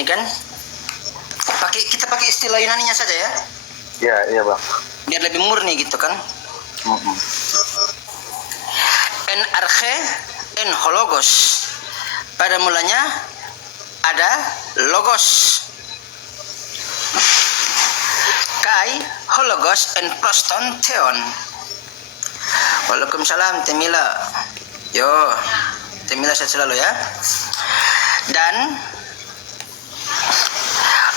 ini kan. Kita pakai istilah Yunaninya saja ya. Iya bang. Biar lebih murni gitu kan. En arche en hologos. Pada mulanya ada logos. Kai hologos en proston theon. Waalaikumsalam Temila. Yo, Temila sehat selalu ya. Dan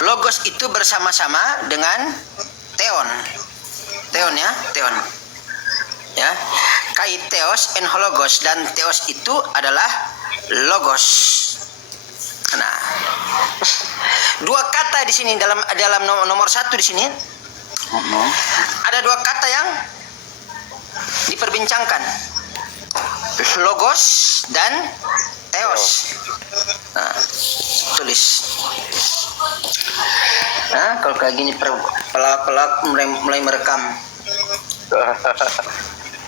logos itu bersama-sama dengan theon. Theon ya, theon. Ya. Kai theos en hologos, dan theos itu adalah logos. Nah, dua kata di sini dalam nomor satu di sini. Ada dua kata yang diperbincangkan. Logos dan theos. Nah, tulis. Nah, kalau kayak gini pelak mulai merekam.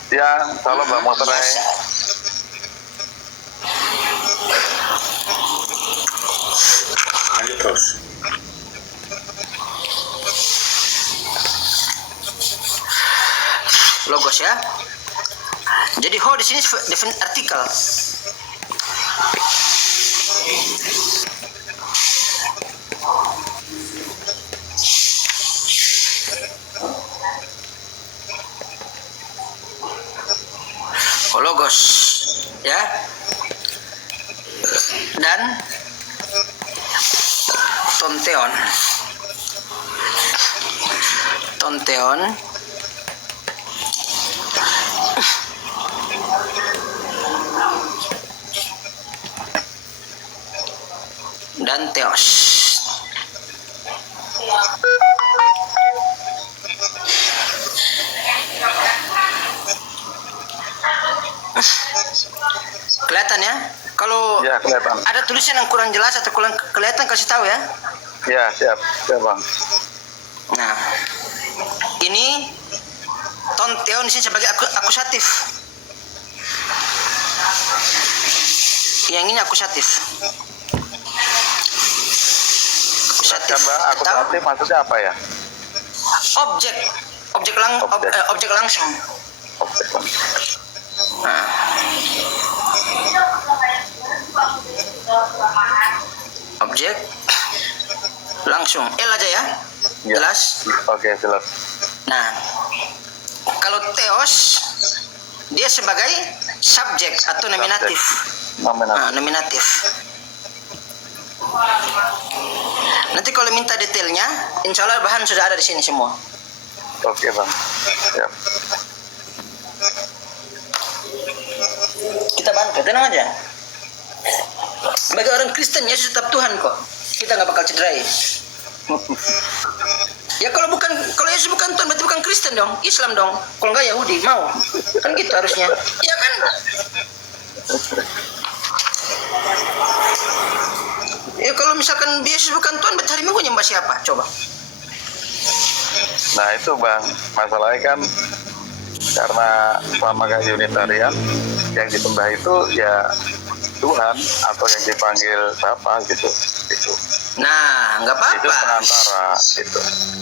Ya, kalau Mbak Moterai. Lanjut terus. Logos ya. Jadi ho di sini definite artikel. Logos ya. Dan tonteon. Tonteon dan theos. Kelihatan ya? Kalau Ya, kelihatan. ada tulisan yang kurang jelas atau kurang kelihatan, kasih tahu ya. Ya, siap bang. Nah, ini tonteon di sini sebagai akusatif. Yang ini akusatif. Akusatif. Akusatif maksudnya apa ya? Objek langsung. Nah. Objek langsung. L aja ya. Jelas? Oke, jelas. Nah, kalau theos dia sebagai subjek atau nominatif. Nominatif. Nanti kalau minta detailnya, insya Allah bahan sudah ada di sini semua. Oke bang. Siap. Kita bantu, tenang aja. Bagi orang Kristen, Yesus tetap Tuhan kok. Kita nggak bakal cederai. Ya kalau Yesus bukan Tuhan, berarti bukan Kristen dong, Islam dong. Kalau nggak Yahudi, mau. Kan gitu harusnya. Iya kan? Ya kalau misalkan Yesus bukan Tuhan, berarti hari Minggu nyembah siapa? Coba. Nah itu bang, masalahnya kan karena selama kayak Unitarian yang disembah itu ya Tuhan atau yang dipanggil Bapa gitu. Nah, nggak apa-apa. Itu perantara gitu.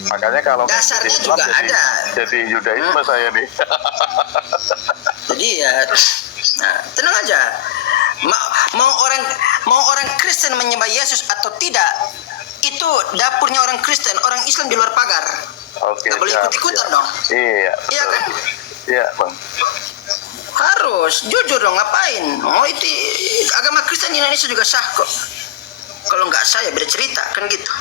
Makanya kalau dasarnya Islam juga ada. Jadi Yudaisme saya nih. Jadi ya, nah, tenang aja. Mau orang Kristen menyembah Yesus atau tidak, itu dapurnya orang Kristen. Orang Islam di luar pagar. Oke. Nggak boleh ikut-ikutan dong. Iya. Iya kan? Iya bang. Harus jujur dong, ngapain? Oh itu agama Kristen di Indonesia juga sah kok. Kalau nggak sah ya beda cerita kan gitu.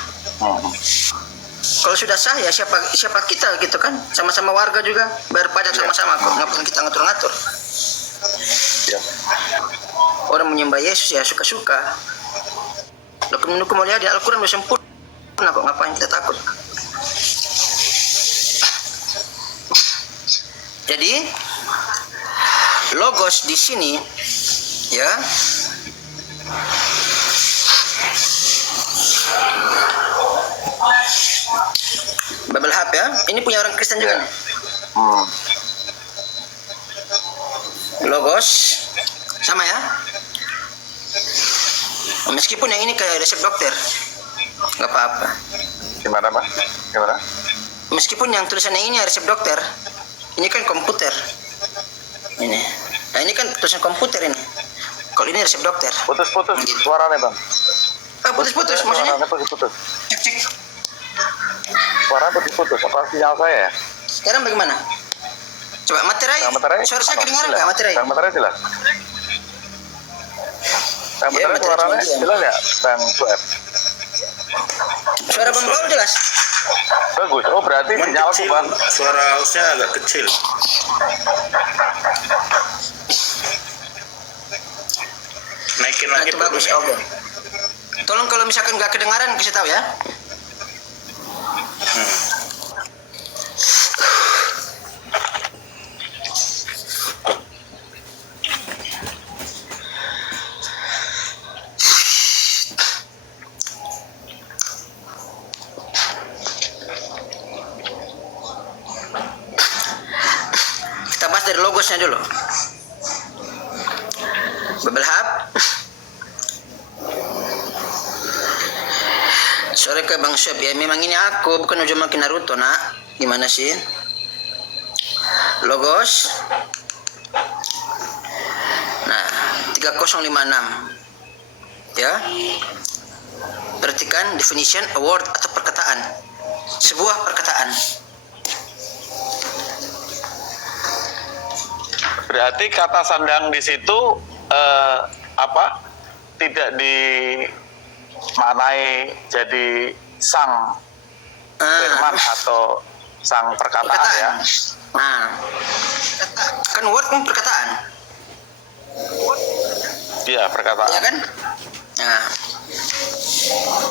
Kalau sudah sah ya siapa kita gitu kan, sama-sama warga juga bayar pajak sama-sama kok, ngapain kita ngatur-ngatur. Ya. Orang menyembah Yesus ya suka-suka. Lalu mau lihat di Al-Quran udah sempurna kok, ngapain kita takut? Jadi logos di sini ya Babel Hub ya, ini punya orang Kristen juga nih. Logos sama ya, meskipun yang ini kayak resep dokter Nggak apa-apa. Gimana Mas? Gimana? Meskipun yang tulisannya ini resep dokter, ini kan komputer. Ini. Nah ini kan tulisan komputer ini. Kalau ini resep dokter. Putus-putus suaranya Bang. Putus-putus maksudnya? Suaranya putus-putus. Cek. Suara putus-putus. Apa sinyal saya ya? Sekarang bagaimana? Coba materai. Suara saya kedengaran nggak materai? Bang materai jelas. Bang Iya, materai materai suaranya cuma dia. jelas ya? Bang Sueb. Suara Bang Paul jelas. Bagus. Oh berarti Cuman sinyal kecil, Bang. suara house-nya agak kecil. Naikin Nah, lagi itu bagus. volumenya. Oke. Tolong kalau misalkan nggak kedengaran kasih tahu ya. Kita bahas dari logosnya dulu. Bubble Hub. Sorry ke Bang Syed ya, memang ini aku bukan Uzumaki Naruto nak. Gimana sih? Logos. Nah, 3056. Ya. Perhatikan definition a word atau perkataan. Sebuah perkataan. Berarti kata sandang di situ tidak dimaknai jadi sang firman atau sang perkataan ya. Nah, kan word kan perkataan, Iya, perkataan. ya kan? Nah,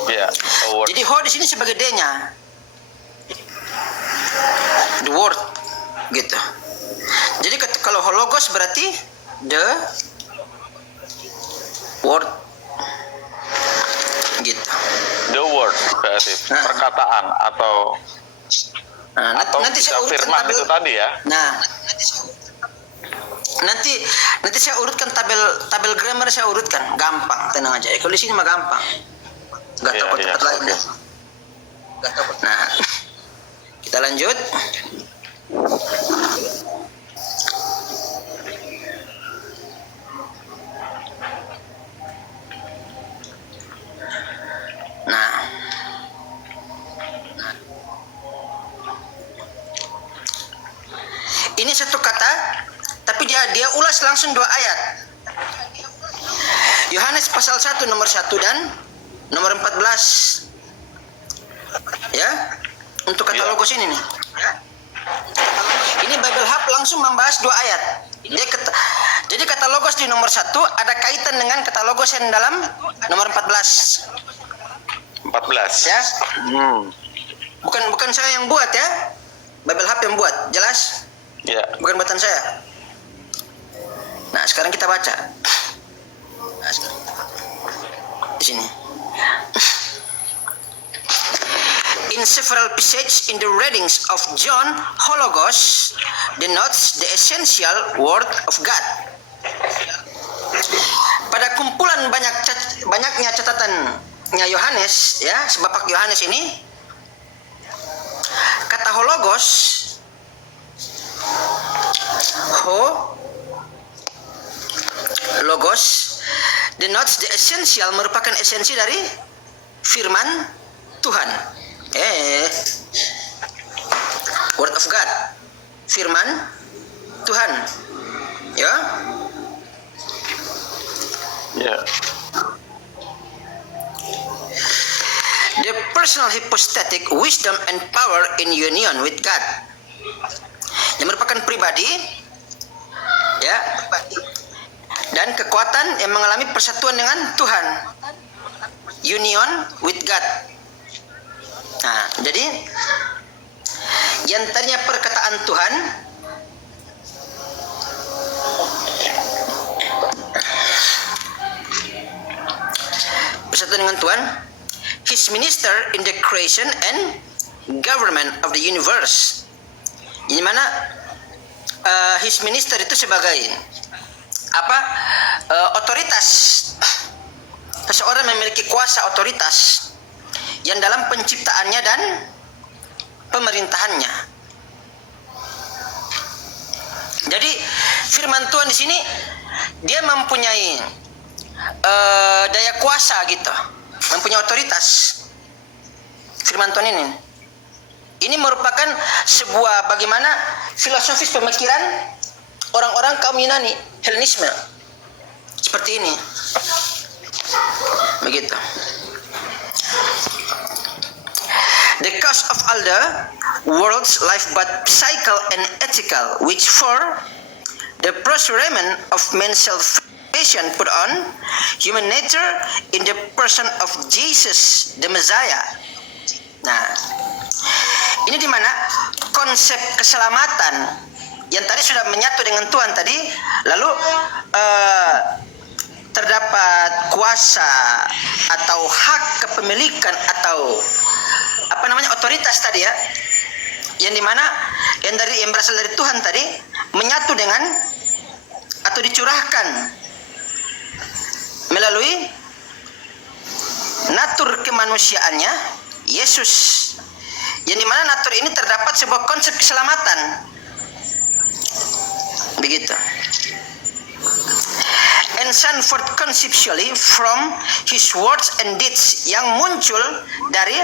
Iya, a word. jadi ho di sini sebagai D-nya, the word, gitu. Jadi kalau hologos berarti the word, gitu. The word berarti Nah. perkataan atau Nah, nanti bisa saya urutkan firman tabel. itu tadi ya. Nah, nanti saya urutkan tabel grammar, saya urutkan, gampang, tenang aja. Kalau di sini mah gampang. Gak tahu Iya, tempat lain. oke. Gak tahu. Nah, kita lanjut. Nah, ini satu kata, tapi dia ulas langsung 2 ayat. Yohanes pasal 1 nomor 1 dan nomor 14. Ya, untuk kata Iya. logos ini nih. Ini Bible Hub langsung membahas 2 ayat. Jadi kata logos di nomor 1 ada kaitan dengan kata logos yang dalam nomor 14. 14. Ya, Hmm. bukan saya yang buat ya. Bible Hub yang buat, jelas? Ya. Bukan buatan saya. Nah, sekarang kita baca. Di sini. In several passages in the readings of John, hologos denotes the essential word of God. Pada kumpulan banyaknya catatannya Yohanes, ya, sebapak Yohanes ini, kata hologos, logos denotes the essential, merupakan esensi dari firman Tuhan. Word of God, firman Tuhan. Ya. Ya. The personal hypostatic wisdom and power in union with God. Yang merupakan pribadi, ya, dan kekuatan yang mengalami persatuan dengan Tuhan. Union with God. Nah, jadi yang tadinya perkataan Tuhan, persatuan dengan Tuhan, His minister in the creation and government of the universe. Di mana His minister itu sebagai apa? Otoritas. Seseorang memiliki kuasa otoritas yang dalam penciptaannya dan pemerintahannya. Jadi firman Tuhan di sini dia mempunyai daya kuasa gitu, mempunyai otoritas. Firman Tuhan ini merupakan sebuah bagaimana filosofis pemikiran orang-orang kaum Yunani, Helenisme. Seperti ini. Begitu. The cause of all the world's life but psychical and ethical, which for the pursuement of man's salvation put on human nature in the person of Jesus the Messiah. Nah, ini di mana konsep keselamatan yang tadi sudah menyatu dengan Tuhan tadi, lalu terdapat kuasa atau hak kepemilikan atau otoritas tadi ya, yang dimana yang berasal dari Tuhan tadi menyatu dengan atau dicurahkan melalui natur kemanusiaannya Yesus, yang dimana natur ini terdapat sebuah konsep keselamatan. Begitu. And sent forth conceptually from his words and deeds, yang muncul dari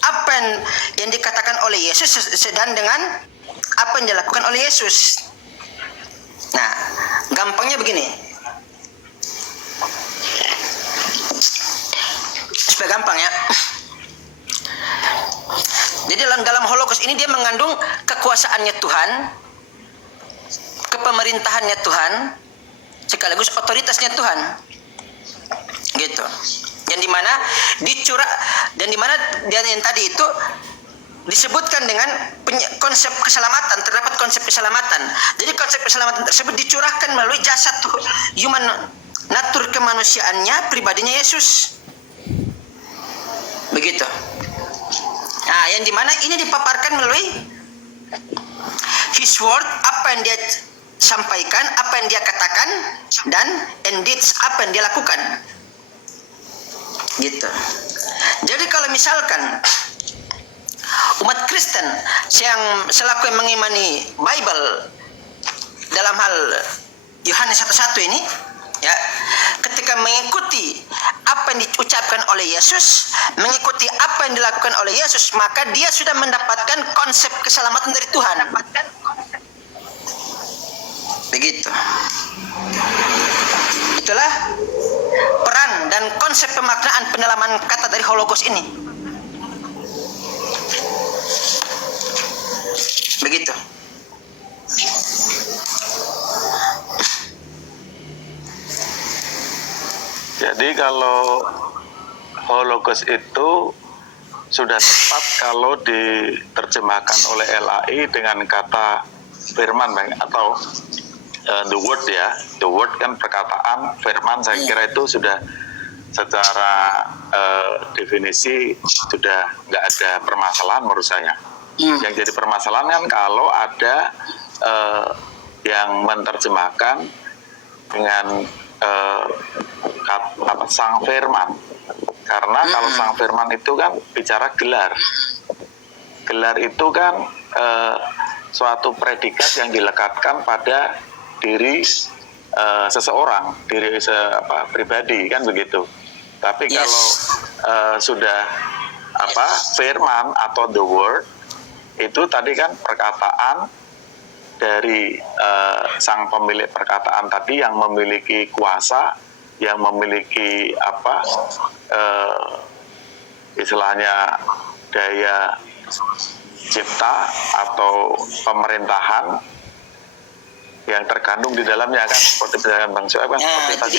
apa yang dikatakan oleh Yesus sedang dengan apa yang dilakukan oleh Yesus. Nah, gampangnya begini. Supaya gampang ya. Jadi dalam Hologos ini dia mengandung kekuasaannya Tuhan, kepemerintahannya Tuhan, sekaligus otoritasnya Tuhan, gitu. Yang dimana dicurah dan dimana yang tadi itu disebutkan dengan konsep keselamatan, terdapat konsep keselamatan. Jadi konsep keselamatan tersebut dicurahkan melalui jasad human, natur kemanusiaannya, pribadinya Yesus, begitu. Nah, yang dimana ini dipaparkan melalui His word, apa yang dia sampaikan, apa yang dia katakan, dan deeds, apa yang dia lakukan, gitu. Jadi kalau misalkan umat Kristen yang selaku yang mengimani Bible dalam hal Yohanes 1:1 ini, ya, ketika mengikuti apa yang diucapkan oleh Yesus, mengikuti apa yang dilakukan oleh Yesus, maka dia sudah mendapatkan konsep keselamatan dari Tuhan. Begitu. Itulah peran dan konsep pemaknaan pendalaman kata dari Hologos ini. Begitu. Jadi kalau Hologos itu sudah tepat kalau diterjemahkan oleh LAI dengan kata firman, atau the word ya. The word kan perkataan, firman saya kira itu sudah secara definisi sudah nggak ada permasalahan menurut saya. Yang jadi permasalahan kan kalau ada yang menerjemahkan dengan sang firman, karena kalau sang firman itu kan bicara gelar. Gelar itu kan suatu predikat yang dilekatkan pada diri seseorang, diri pribadi kan begitu. Tapi kalau sudah firman atau the word itu tadi kan perkataan dari sang pemilik perkataan tadi yang memiliki kuasa, yang memiliki istilahnya daya cipta atau pemerintahan yang terkandung di dalamnya kan, seperti misalkan Bang Soeb kan seperti tadi.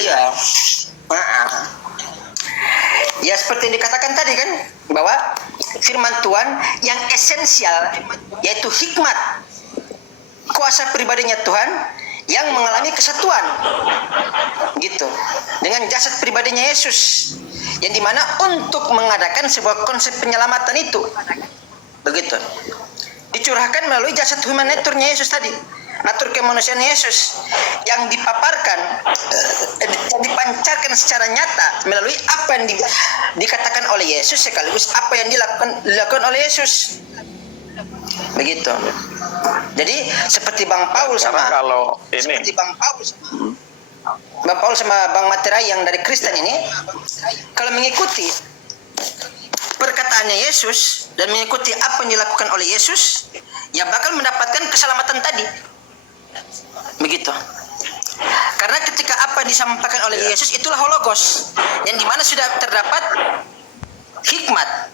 Ya seperti yang dikatakan tadi kan, bahwa firman Tuhan yang esensial yaitu hikmat, kuasa pribadinya Tuhan yang mengalami kesatuan, gitu, dengan jasad pribadinya Yesus, yang dimana untuk mengadakan sebuah konsep penyelamatan itu, begitu, dicurahkan melalui jasad human nature-nya Yesus tadi, natur kemanusiaan Yesus, yang dipaparkan, yang dipancarkan membuktikan secara nyata melalui apa yang dikatakan oleh Yesus sekaligus apa yang dilakukan oleh Yesus. Begitu. Jadi seperti Bang Paul sama Bang Paul sama Bang Materai yang dari Kristen ini, kalau mengikuti perkataannya Yesus dan mengikuti apa yang dilakukan oleh Yesus, ya bakal mendapatkan keselamatan tadi. Begitu. Karena ketika apa yang disampaikan oleh Yesus itulah hologos, yang dimana sudah terdapat hikmat,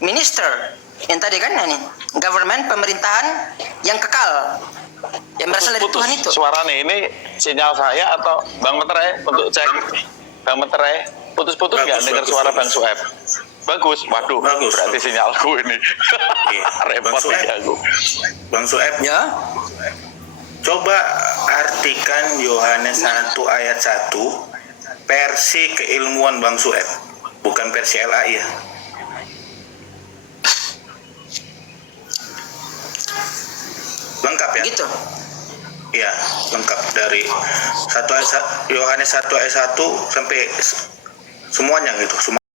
minister, yang tadi kan ini, government, pemerintahan yang kekal, yang berasal dari Tuhan itu. Suaranya ini sinyal saya atau Bang Materai untuk cek? Bang Materai putus-putus nggak dengar suara Bang Sueb? Bagus, waduh, Bagus. berarti sinyalku ini. Iya. Repot ya aku. Bang Sueb, Ya. coba artikan Yohanes 1 ayat 1 versi keilmuan Bang Sueb, bukan versi LAI ya. Lengkap ya? Gitu. Iya, lengkap dari Yohanes 1 ayat 1 sampai semuanya gitu.